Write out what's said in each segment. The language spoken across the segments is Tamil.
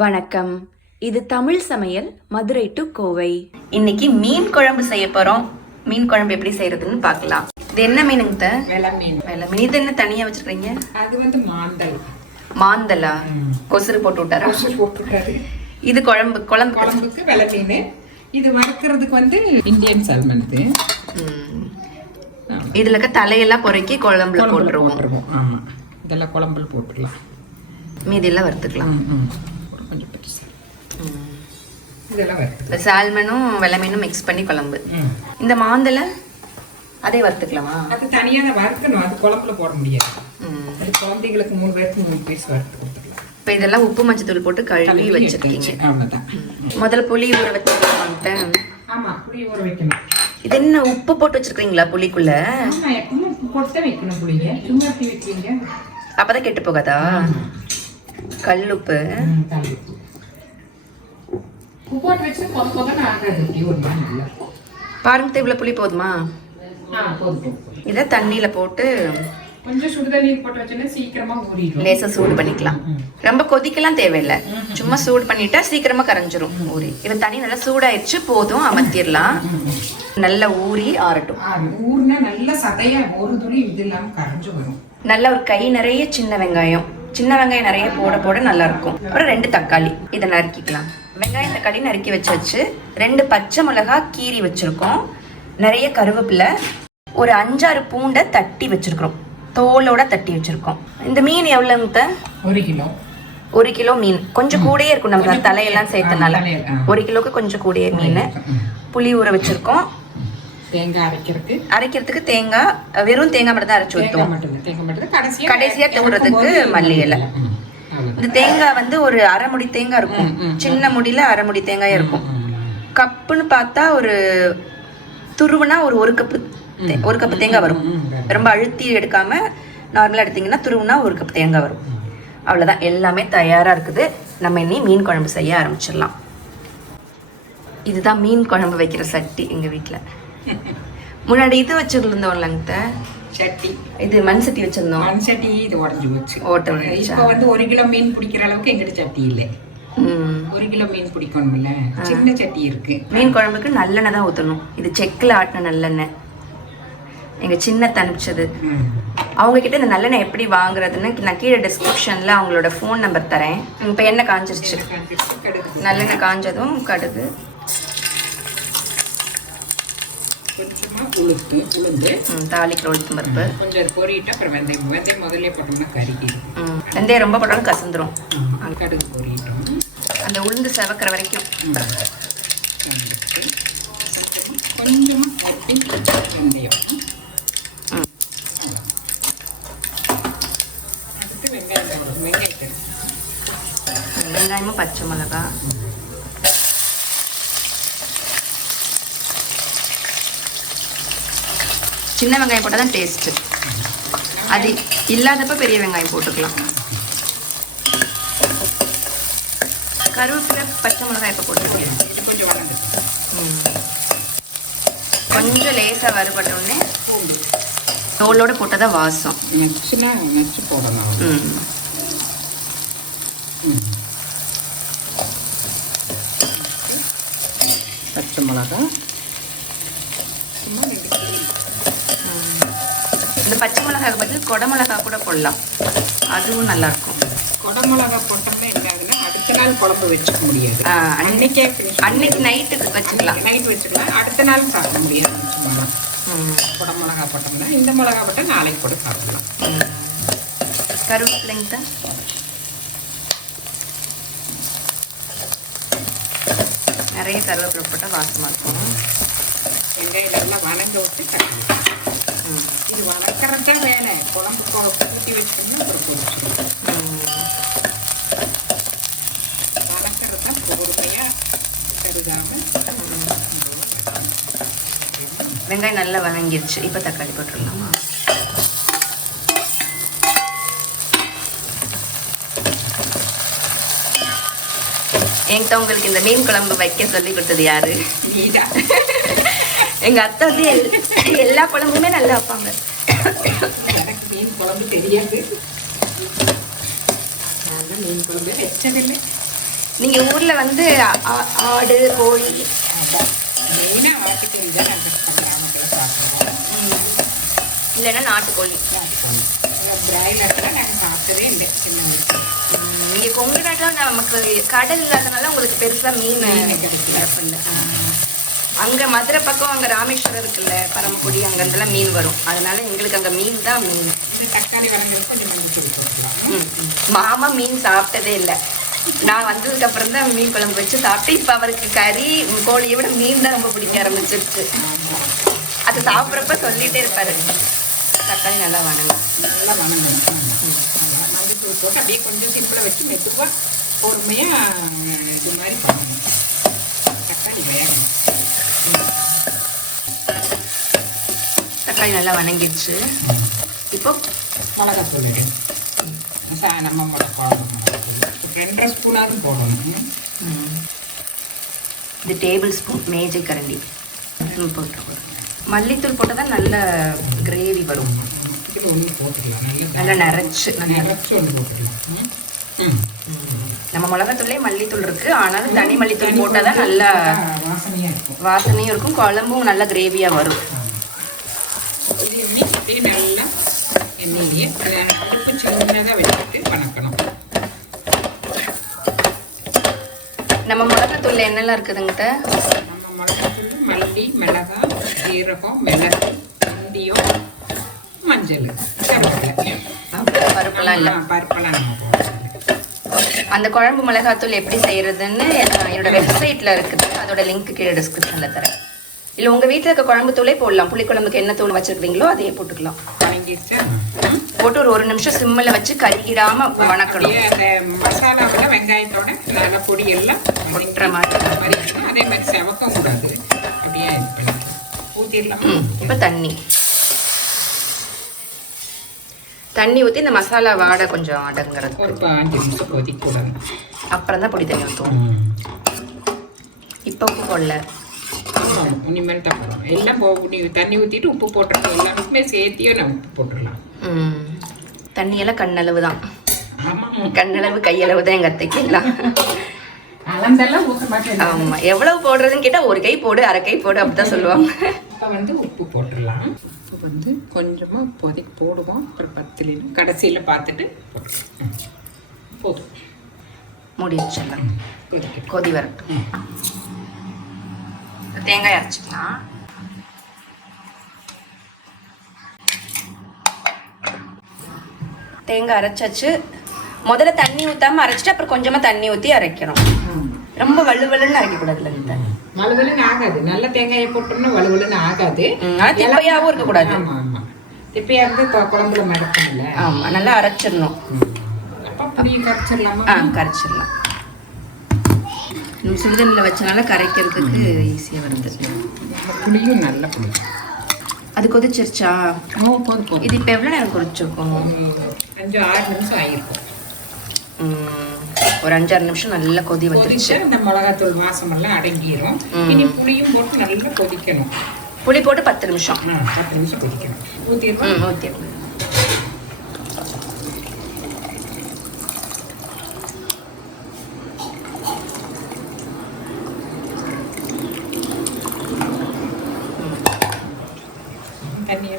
வணக்கம். இது தமிழ் சமையல் மதுரை டு கோவை. இன்னைக்கு மீன் குழம்பு செய்ய போறோம். மீன் குழம்பு எப்படி செய்யறதுன்னு பார்க்கலாம். இது என்ன மீனுங்க? வெலை மீன். வெலை மீன். இது என்ன தனியா வச்சிருக்கீங்க? அது மாந்தல். மாந்தலா? கொசுறு போட்டு விட்டாரு. இது குழம்புக்கு வெலை மீன். இது வறுக்கிறதுக்கு இந்தியன் சால்மன். இதுல இருக்க தலையெல்லாம் பொறுக்கி குழம்புல போட்டுருவோம். ஆமா, இதெல்லாம் குழம்புல போட்டுடலாம். மீதியெல்லாம் வறுத்துக்கலாம். கொஞ்சம் பெருசா இதெல்லாம் வறுத்து சால்மனும் வெலை மீனும் மிக்ஸ் பண்ணி குழம்பு. இந்த மாந்தலை அதே வறுத்துக்கலாமா? அது தனியாக வறுக்கணும், அது குழம்புல போட முடியாது. அது குழந்தைகளுக்கு 3 பேருக்கு 3 பீஸ் வறுத்து கொடுத்துக்கலாம். இப்போ இதெல்லாம் உப்பு மஞ்சத்தூள் போட்டு கழுவி வச்சிருக்கீங்க. அவ்வளோதான். முதல்ல புளி ஊற வச்சுருக்கேன். ஆமா, புளி ஊற வைக்கணும். இது என்ன உப்பு போட்டு வச்சிருக்கீங்களா புளிக்குள்ள? ஆமா, எப்பவும் உப்பு போட்டு தான் வைக்கணும். புளிங்க சும்மா எப்படி வைக்கீங்க? அப்பதான் கெட்டு போகாதா? கல்லுப்பு. உப்பு போட்டு வச்சு கொதன்னு ஆகாது. ஒரு மாதிரி இல்லை. பாருங்க, இவ்வளவு புளி போதுமா? போதும். இதை தண்ணியில போட்டு கொஞ்சம் சுடு தண்ணீர் போட்டு வச்சோன்னா சீக்கிரமா ஊறிடும். லேசா சூடு பண்ணிக்கலாம். ரொம்ப கொதிக்கலாம் தேவையில்லை, சும்மா சூடு பண்ணிட்டா சீக்கிரமா கரைஞ்சிரும் ஊறி. இது தண்ணி நல்லா சூடாயிடுச்சு, போதும், அமர்த்திடலாம். நல்லா ஊறி ஆறட்டும். ஊறினா நல்லா சதையா ஒரு துளி இது இல்லாம கரைஞ்சு வரும். நல்ல ஒரு கை நிறைய சின்ன வெங்காயம் நிறைய போட போட நல்லா இருக்கும். அப்புறம் 2 தக்காளி இதை நறுக்கிக்கலாம். வெங்காயம் தக்காளி நறுக்கி வச்சு 2 பச்சை மிளகாய் கீரி வச்சிருக்கோம். நிறைய கருவேப்பிலை, ஒரு 5-6 பூண்டை தட்டி வச்சிருக்கிறோம், தோலோட தட்டி வச்சிருக்கோம். இந்த மீன் எவ்வளவுங்க? 1 கிலோ. 1 கிலோ மீன். கொஞ்சம் கூடயே இருக்கும், நம்ம தலையெல்லாம் சேர்த்தனால 1 கிலோக்கு கொஞ்சம் கூடயே மீன். புளி ஊற வச்சிருக்கோம். தேங்காய் அரைக்கிறதுக்கு தேங்காய், வெறும் தேங்காய் மட்டும் தான் அரைச்சு ஊற்றுவோம். கடைசியா தூறதுக்கு மல்லி இலை. இந்த தேங்காய் ஒரு அரை முடி தேங்காய் இருக்கும், சின்ன முடியில அரை முடி தேங்காய் இருக்கும். கப்புன்னு பார்த்தா ஒரு துருவுனா ஒரு கப்பு தேங்காய் வரும். ரொம்ப அழுத்தி எடுக்காம நார்மலா எடுத்தீங்கன்னா துருவுனா 1 கப் தேங்காய் வரும். அவ்வளவுதான், எல்லாமே தயாரா இருக்குது. நம்ம இனி மீன் குழம்பு செய்ய ஆரம்பிச்சிடலாம். இதுதான் மீன் குழம்பு வைக்கிற சட்டி எங்க வீட்டுல. முன்னாடி இது வச்சிருந்தோம்லங்க சட்டி, இது மண் சட்டி வச்சிருந்தோம். மண் சட்டி இது உடஞ்சு போச்சு. ஓட்டம். இப்போ 1 கிலோ மீன் பிடிக்கிற அளவுக்கு எங்கிட்ட சட்டி இல்லை. 1 கிலோ மீன் பிடிக்கணும்ல, சின்ன சட்டி இருக்கு. மீன் குழம்புக்கு நல்லெண்ணெய் தான் ஊற்றணும். இது செக்கில் ஆட்டின நல்லெண்ணெய், எங்க சின்ன அனுப்பிச்சது. அவங்க கிட்ட இந்த நல்லெண்ணெய் எப்படி வாங்குறதுன்னு நான் கீழே டிஸ்கிரிப்ஷன்ல அவங்களோட ஃபோன் நம்பர் தரேன். இப்போ எண்ணெய் காஞ்சிருச்சு. நல்லெண்ணெய் காஞ்சதும் கடுகு, கொஞ்சமா உளுந்து தாளிக்கிற உளுத்தம் பருப்பு, கொஞ்சம் பொரியிட்டு அப்புறம் வெந்தயம் முதல்ல போட்டோம்னா கறிக்கிடும். வெந்தயம் ரொம்ப போட்டாலும் கசந்துரும். கடுகு பொரியிட்டோம். அந்த உளுந்து செவக்கிற வரைக்கும் கொஞ்சமா வெந்தயம். அடுத்து வெங்காயமும் பச்சை மிளகாய், சின்ன வெங்காயம் போட்டால் தான் டேஸ்ட்டு. அது இல்லாதப்ப பெரிய வெங்காயம் போட்டுக்கலாம். கருவேப்பிலை பச்சை மிளகாய் இப்போ போட்டுருக்கேன். கொஞ்சம் வளர்ந்து கொஞ்சம் லேசாக வறுபட்டோடனே தோலோடு போட்டால் தான் வாசம். நச்சு போடணும். பச்சை மிளகாய் இந்த பச்சை மிளகாய்க்கு பதில் கொடை மிளகாய் கூட போடலாம், அதுவும் நல்லா இருக்கும். கொடை மிளகாய் போட்டோம்னா என்ன ஆகுதுன்னா அடுத்த நாள் குழம்பு வச்சுக்க முடியாது. அன்னைக்கு நைட்டுக்கு வச்சுக்கலாம். நைட் வச்சுக்கலாம், அடுத்த நாள் சாப்பிட முடியாது. கொடை மிளகாய் போட்டோம்னா இந்த மிளகாய் போட்டால் நாளைக்கு கூட சாப்பிடலாம். கருவேப்பிலைங்க தான் நிறைய கருவேப்பிலை போட்டால் வாசமாக இருக்கும். வெங்காயம் நல்லா வணங்க விட்டு தக்காளி. இது வணக்கிறதா வேலை. குழம்பு ஊற்றி வச்சுக்கோம்னா அப்புறம் பொரிச்சிடும். வணக்கிறதா பொறுமையாக கருதாமல். வெங்காயம் நல்லா வணங்கிருச்சு. இப்போ தக்காளி போட்டுடலாமா? என்கிட்ட உங்களுக்கு இந்த மீன் குழம்பு வைக்க சொல்லி கொடுத்தது யாரு? எங்க அத்தை எல்லா குழம்புமே நல்லா வைப்பாங்க. மீன் குழம்பு தெரியாது. மீன் குழம்பு வச்சதில்லை. நீங்க ஊர்ல வந்து ஆடு கோழி மெயினாக ஆட்டுக்கறி தான் நாங்கள் கிராமத்தில் சாப்பிடுவோம். இல்லைன்னா நாட்டுக்கோழி. பிராய்லர்லாம் நாங்கள் சாப்பிட்டதே இல்லை சின்ன வயசு. இங்கே கொங்கு நாட்டில் நமக்கு கடல் இல்லாதனால உங்களுக்கு பெருசாக மீன் கிடைக்கல. அங்கே மதுரை பக்கம் அங்கே ராமேஸ்வரம் இருக்குல்ல, பரமக்குடி, அங்கேருந்தெல்லாம் மீன் வரும். அதனால எங்களுக்கு அங்கே மீன் தான் மீன். தக்காளி வளங்களுக்கு கொஞ்சம் மஞ்சள். மாமா மீன் சாப்பிட்டதே இல்லை. நான் வந்ததுக்கு அப்புறம் தான் மீன் குழம்பு வச்சு சாப்பிட்டு இப்போ அவருக்கு கறி கோழியை விட மீன் தான் ரொம்ப பிடிக்க ஆரம்பிச்சிருச்சு. அது சாப்பிட்றப்ப சொல்லிகிட்டே இருப்பாரு, தக்காளி நல்லா வணங்கும். நல்லா வணங்கணும். மஞ்சள் தூள் போட்டு அப்படியே கொஞ்சம் சிம்பிளாக வச்சு மெதுவாக பொறுமையாக இது மாதிரி பண்ணணும். தக்காளி வேகணும். தக்காளி நல்லா வணங்கிடுச்சு. இப்போ மிளகாத்தூள் நம்ம குழம்பு 2.5 ஸ்பூனாவது போடணும். இது டேபிள் ஸ்பூன் மேஜை கரண்டி போட்டுருக்கோம். மல்லித்தூள் போட்டால் தான் நல்ல கிரேவி வரும். இதில் ஒன்று போட்டுக்கலாம், நல்லா நிறச்சி ஒன்று போட்டுக்கலாம். நம்ம மிளகாத்தூள்லேயே மல்லித்தூள் இருக்குது, ஆனாலும் தனி மல்லித்தூள் போட்டால் தான் நல்லா வாசனையும் இருக்கும், குழம்பும் நல்லா கிரேவியாக வரும். இது நல்லா எண்ணெயிலேயே அடுப்பு சின்னதாக வச்சுட்டு வணக்கணும். நம்ம மிளகாத்தூள்ல என்னெல்லாம் இருக்குதுங்கிட்ட? நம்ம மிளகாத்தூள் மல்லி, மிளகாய், சீரகம், மிளகு, வெந்தயம், மஞ்சள், பருப்பெல்லாம் இல்லை. பருப்பெல்லாம் நம்ம போடுறோம். அந்த குழம்பு மிளகாத்தூள் எப்படி செய்யறதுன்னு என்னோட வெப்சைட்ல இருக்குது, அதோட லிங்க் கீழே டிஸ்கிரிப்ஷன்ல தரேன். இல்லை உங்கள் வீட்டில் இருக்க குழம்பு தூளே போடலாம். புளிக்குழம்புக்கு என்ன தூள் வச்சுருக்கீங்களோ அதையே போட்டுக்கலாம். போட்டு ஒரு 1 நிமிஷம் சிம்மில் வச்சு கருகிடாமல் வணக்கணும். அந்த மசாலாவில் வெங்காயத்தோட நல்ல பொடியெல்லாம் ஒட்டுற மாதிரி வதக்கணும். அதே மாதிரி செவக்க கூடாது, அப்படியே ஊற்றிடலாம். இப்போ தண்ணி ஊற்றி இந்த மசாலா வாடை கொஞ்சம் அடங்குறது. ஒரு 5 நிமிஷம் கொதிக்கூடாது. அப்புறம் தான் பொடி தண்ணி ஊற்றுவோம். இப்போ உப்பு போடல, இனிமேல் தான் போடணும். எல்லாம் தண்ணி ஊற்றிட்டு உப்பு போட்டுருக்கோம். எல்லாருக்குமே சேர்த்தியும் நம்ம உப்பு போட்டுடலாம். தண்ணியெல்லாம் கண்ணளவு தான். கண்ணளவு கையளவு தான் எங்கள் அத்தைக்கெல்லாம். அளந்தெல்லாம் ஊற்ற மாட்டேன். ஆமாம், எவ்வளவு போடுறதுன்னு கேட்டால் 1 கை போடு, 1/2 கை போடு அப்படி தான் சொல்லுவாங்க. இப்போ வந்து உப்பு போட்டுடலாம். இப்போ வந்து கொஞ்சமாக இப்போதைக்கு போடுவோம், அப்புறம் பத்திலின்னு கடைசியில் பார்த்துட்டு போதும். மூடி வச்சிடலாம், கொதி வரட்டும். தேங்காய் அரைச்சிக்கலாம். தேங்காய் அரைச்சாச்சு. முதல்ல தண்ணி ஊற்றாமல் அரைச்சிட்டு அப்புறம் கொஞ்சமாக தண்ணி ஊற்றி அரைக்கணும். ரொம்ப வலுவலுன்னு அரைக்கக்கூடாதுல. இந்த வலுவலுன்னு ஆகாது. நல்ல தேங்காயை போட்டோம்னா வலுவலுன்னு ஆகாது. திப்பையாகவும் இருக்கக்கூடாது. ஆமாம் ஆமாம், திப்பையாக இருந்து குழம்புல மிதக்கணும்ல. ஆமாம், நல்லா அரைச்சிடணும். அப்போ புளியும் கரைச்சிடலாமா? கரைச்சிடலாம். சுடுதண்ணில் வச்சனால கரைக்கிறதுக்கு ஈஸியாக வருது. புளியும் நல்ல புளி. அது கொதிச்சிருச்சா? போதும். இது இப்போ எவ்வளோ நேரம் கொதிச்சிருக்கும்? 5-6 நிமிஷம் ஆகிருக்கும். ஒரு 5-6 நிமிஷம் நல்லா கொதி வந்துருச்சு. இந்த மிளகாத்தூள் வாசமெல்லாம் அடங்கிடும். இனி புளியும் போட்டு நல்லா கொதிக்கணும். புளி போட்டு 10 நிமிஷம். 10 நிமிஷம் கொதிக்கணும். ஊற்றிடுவோம்.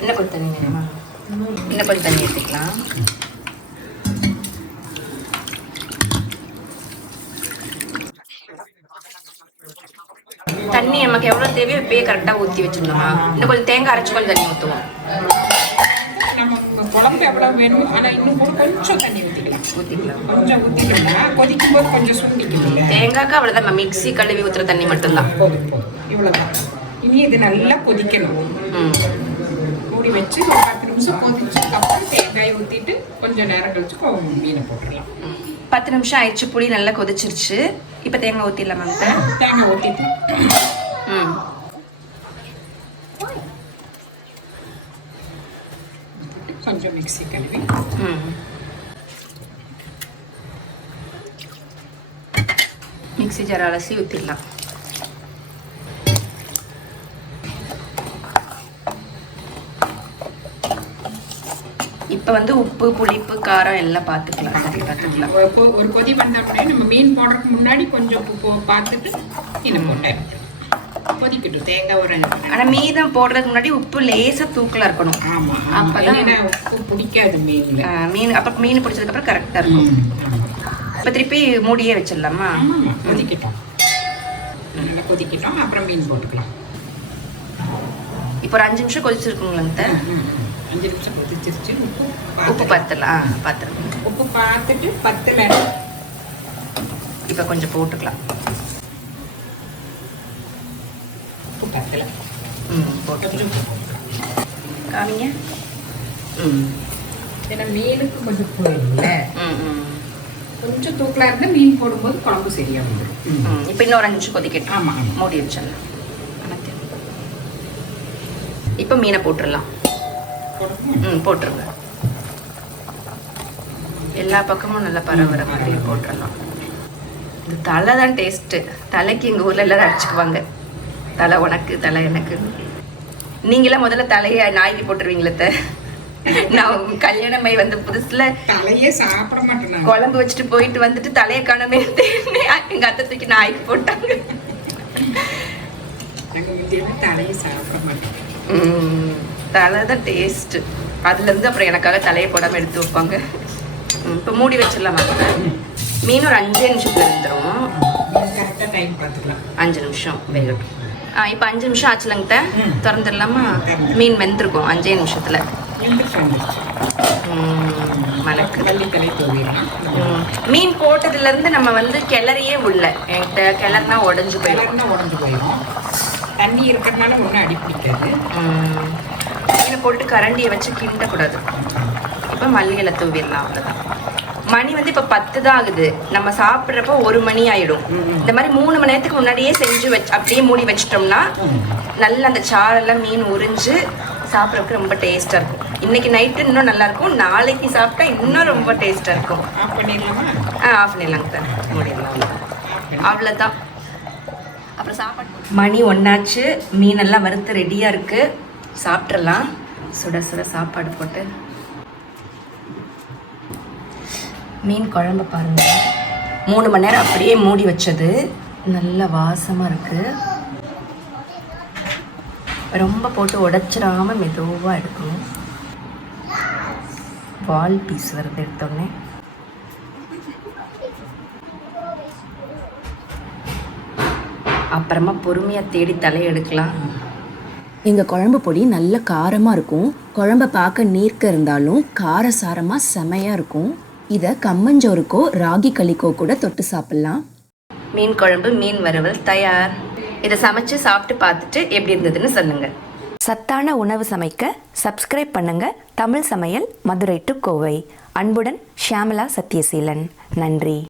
இன்னும் கொஞ்சம் தண்ணி வேணுமா? இன்னும் கொஞ்சம் தண்ணி எடுத்துக்கலாம். தண்ணி நமக்கு எவ்வளோ தேவையோ இப்பயே கரெக்டாக ஊற்றி வச்சுக்கணுமா? இன்னும் கொஞ்சம் தேங்காய் அரைச்சி கொஞ்சம் தண்ணி ஊற்றுவோம். நம்ம குழம்பு எவ்வளோ வேணும், ஆனால் இன்னும் கொஞ்சம் தண்ணி ஊற்றிக்கலாம். கொஞ்சம் ஊற்றிக்கணும்னா கொதிக்கும் போது கொஞ்சம் சுண்டிக்கணும். தேங்காய்க்கு அவ்வளோதான், மிக்ஸி கழுவி ஊற்றுற தண்ணி மட்டும்தான். போதும். இவ்வளோதான். இனி இது நல்லா கொதிக்கணும். மூடி வச்சு ஒரு 10 நிமிஷம் கொதிச்சதுக்கப்புறம் தேங்காய் ஊற்றிட்டு கொஞ்சம் நேரம் கழிச்சு மீனை போட்டுடலாம். 10 நிமிஷம் ஆயிடுச்சு, புளி நல்லா கொதிச்சிருச்சு. இப்போ தேங்காய் ஊற்றிடலாமா? தேங்காய் ஊற்றிட்டு கொஞ்சம் மிக்ஸி கழுவி மிக்ஸி ஜார் அலசி ஊற்றிடலாம். இப்போ வந்து உப்பு புளிப்பு காரம் எல்லாம் பார்த்துக்கலாம். ஒரு கொதி வந்த உடனே நம்ம மீன் போடுறதுக்கு முன்னாடி கொஞ்சம் உப்பு பார்த்துட்டு இது போட்டேன் கொதிக்கட்டும். தேங்காய் ஒரு ஆனால் மீதம் போடுறதுக்கு முன்னாடி உப்பு லேசாக தூக்கலாக இருக்கணும். ஆமாம், அப்போதான் உப்பு பிடிக்காது மீன். அப்போ மீன் பிடிச்சதுக்கப்புறம் கரெக்டாக இருக்கும். இப்போ திருப்பி மூடியே வச்சிடலாமா? கொதிக்கட்டும், நல்லா கொதிக்கட்டும், அப்புறம் மீன் போட்டுக்கலாம். இப்போ ஒரு 5 நிமிஷம் கொதிச்சிருக்குங்களா? 5 நிமிஷம் கொதிச்சிருச்சு. உப்பு பார்த்துலாம். உப்பு பார்த்துட்டு பத்தலை, இப்போ கொஞ்சம் போட்டுக்கலாம். உப்பு பத்தலை, போட்டு காமிங்க. ஏன்னா மீனுக்கு கொஞ்சம் போயிடல, கொஞ்சம் தூக்கலாக இருந்தால் மீன் போடும்போது குழம்பு சரியாக வந்துடும். இப்போ இன்னும் ஒரு 5 நிமிஷம் கொதிக்கட்டும். ஆமாம், மூடி வச்சிடலாம். இப்போ மீனை போட்டுடலாம். போட்டுருங்க. எல்லா பக்கமும் நல்லா பரவுற மாதிரி போட்டுடலாம். இந்த தலை தான் டேஸ்ட்டு. தலைக்கு எங்கள் ஊரில் எல்லாரும் அடிச்சுக்குவாங்க. தலை உனக்கு, தலை எனக்கு. நீங்களாம் முதல்ல தலையை நாய்க்கு போட்டுருவீங்களே. நான் கல்யாணமை வந்த புதுசுல தலையே சாப்பிட மாட்டேன். குழம்பு வச்சுட்டு போயிட்டு வந்துட்டு தலையை காணமே எங்க அத்தை தூக்கி நாய்க்கு போட்டாங்க. தலையை சாப்பிட மாட்டேன். தலை தான் டேஸ்ட்டு. அதுலேருந்து அப்புறம் எனக்காக தலையை போடாமல் எடுத்து வைப்பாங்க. இப்போ மூடி வச்சிடலாமா? மீன் ஒரு 5 நிமிஷத்துல இருந்துடும். கரெக்டாக டைம் பார்த்துக்கலாம். 5 நிமிஷம் வேகட்டும். இப்போ 5 நிமிஷம் ஆச்சுலங்க. திறந்துடலாமா? மீன் வெந்திருக்கும் 5 நிமிஷத்தில். மணக்கு மீன் போட்டதுலேருந்து நம்ம வந்து கிளறியே உள்ள என்கிட்ட கிளறுனா உடஞ்சி போயிடும். தண்ணி இருக்கிறதுனால ஒன்றும் அடி பிடிக்காது. மீனை போட்டு கரண்டியை வச்சு கிண்டக்கூடாது. இப்போ மல்லிகளை தூவிடலாம். அவ்வளோதான். மணி வந்து இப்போ 10 தான் ஆகுது. நம்ம சாப்பிட்றப்போ 1 மணி ஆயிடும். இந்த மாதிரி 3 மணி நேரத்துக்கு முன்னாடியே செஞ்சு வச்சு அப்படியே மூடி வச்சிட்டோம்னா நல்லா அந்த சாரெல்லாம் மீன் உறிஞ்சு சாப்பிட்றதுக்கு ரொம்ப டேஸ்ட்டாக இருக்கும். இன்னைக்கு நைட்டு இன்னும் நல்லா இருக்கும். நாளைக்கு சாப்பிட்டா இன்னும் ரொம்ப டேஸ்ட்டாக இருக்கும். ஆஃப் பண்ணிடலாமா? ஆஃப் பண்ணிடலாங்க சார். மூடிடலாம். அவ்வளோதான். அப்புறம் சாப்பாடு மணி 1 ஆச்சு. மீனெல்லாம் வறுத்து ரெடியாக இருக்குது. சாப்பிட்றலாம். சுட சுட சாப்பாடு போட்டு மீன் குழம்பு பாருங்கள். 3 மணி நேரம் அப்படியே மூடி வச்சது. நல்ல வாசமாக இருக்குது. ரொம்ப போட்டு உடைச்சிடாம மெதுவாக எடுக்கணும். வால் பீஸ் வருது எடுத்தோடனே. அப்புறமா பொறுமையாக தேடி தலையை எடுக்கலாம். எங்கள் குழம்பு பொடி நல்ல காரமாக இருக்கும். குழம்பை பார்க்க நீர்க்க இருந்தாலும் காரசாரமாக செமையாக இருக்கும். இதை கம்மஞ்சோறுக்கோ ராகி களிக்கோ கூட தொட்டு சாப்பிட்லாம். மீன் குழம்பு, மீன் வறுவல் தயார். இதை சமைச்சு சாப்பிட்டு பார்த்துட்டு எப்படி இருந்ததுன்னு சொல்லுங்கள். சத்தான உணவு சமைக்க சப்ஸ்கிரைப் பண்ணுங்கள். தமிழ் சமையல் மதுரை டு கோவை. அன்புடன் ஷியாமலா சத்யசீலன். நன்றி.